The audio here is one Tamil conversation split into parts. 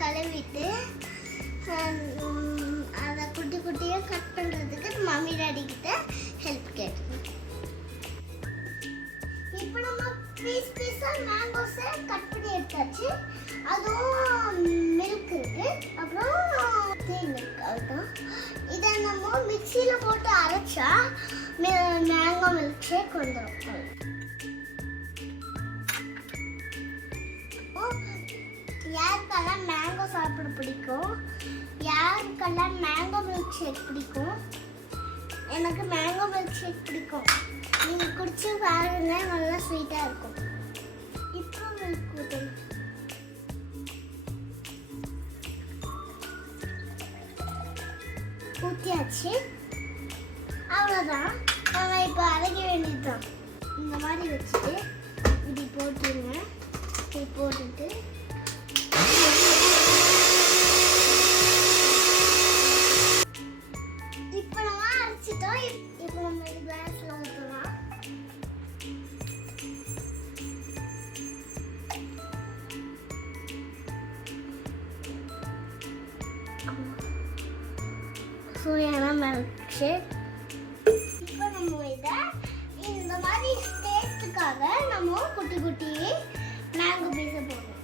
கழுவிட்டு அதை குட்டி குட்டியாக கட் பண்ணுறதுக்கு மம்மி டாடி கிட்ட ஹெல்ப் கேட்டேன். இப்போ நம்ம பீஸாக மேங்கோஸை கட் பண்ணி எடுத்தாச்சு. அதுவும் மில்க் இருக்கு, அப்புறம் தேன் இருக்கு. அதுதான் இதை நம்ம மிக்சியில் போட்டு அரைச்சா மேங்கோ மில்க் ஷேக் வந்துடும். யாருக்கெல்லாம் மேங்கோ சாப்பிட பிடிக்கும், யாருக்கெல்லாம் மேங்கோ மில்க் ஷேக் பிடிக்கும்? எனக்கு மேங்கோ மில்க் ஷேக் பிடிக்கும். நீங்கள் குடிச்சு பாருங்க, நல்லா ஸ்வீட்டாக இருக்கும். இப்போ மில்க் ஊற்றணும். ஊற்றியாச்சு, அவ்வளோதான். நம்ம இப்போ அரைக்க வேண்டியதுதான். இந்த மாதிரி வச்சுட்டு இப்படி போட்டுருங்க. இப்படி போட்டுட்டு இப்போ நம்ம அரைச்சிட்டோம். இப்போ நம்ம இது கிளாஸில் ஊற்றலாம். சூடான மில்க் ஷேக். இப்போ நம்ம இதை இந்த மாதிரி டேஸ்ட்டுக்காக நம்ம குட்டி குட்டி மேங்கோ பீஸை போடுறோம்.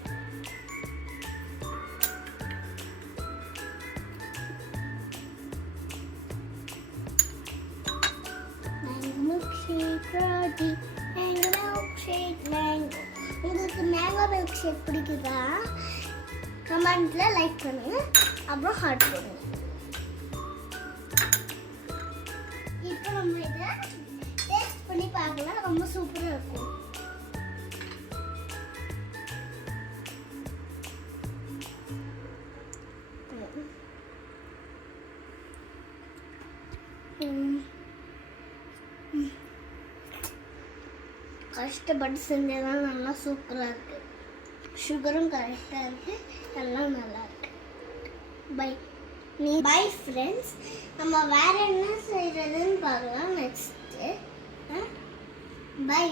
உங்களுக்கு மேங்கோ மில்க் ஷேக் பிடிக்குதா? கமெண்ட்ல லைக் பண்ணுங்க, அப்புறம் ஹார்ட் பண்ணுங்க. இப்போ நம்ம இதை டேஸ்ட் பண்ணி பார்க்கலாம். ரொம்ப சூப்பராக இருக்கும். கஷ்டப்பட்டு செஞ்சதான் நல்லா சூப்பராக இருக்குது. சுகரும் கரெக்டாக இருக்குது, எல்லாம் நல்லா இருக்கு. Bye friends. நம்ம வேறு என்ன செய்கிறதுன்னு பார்க்கலாம் நெக்ஸ்ட்டு. பை.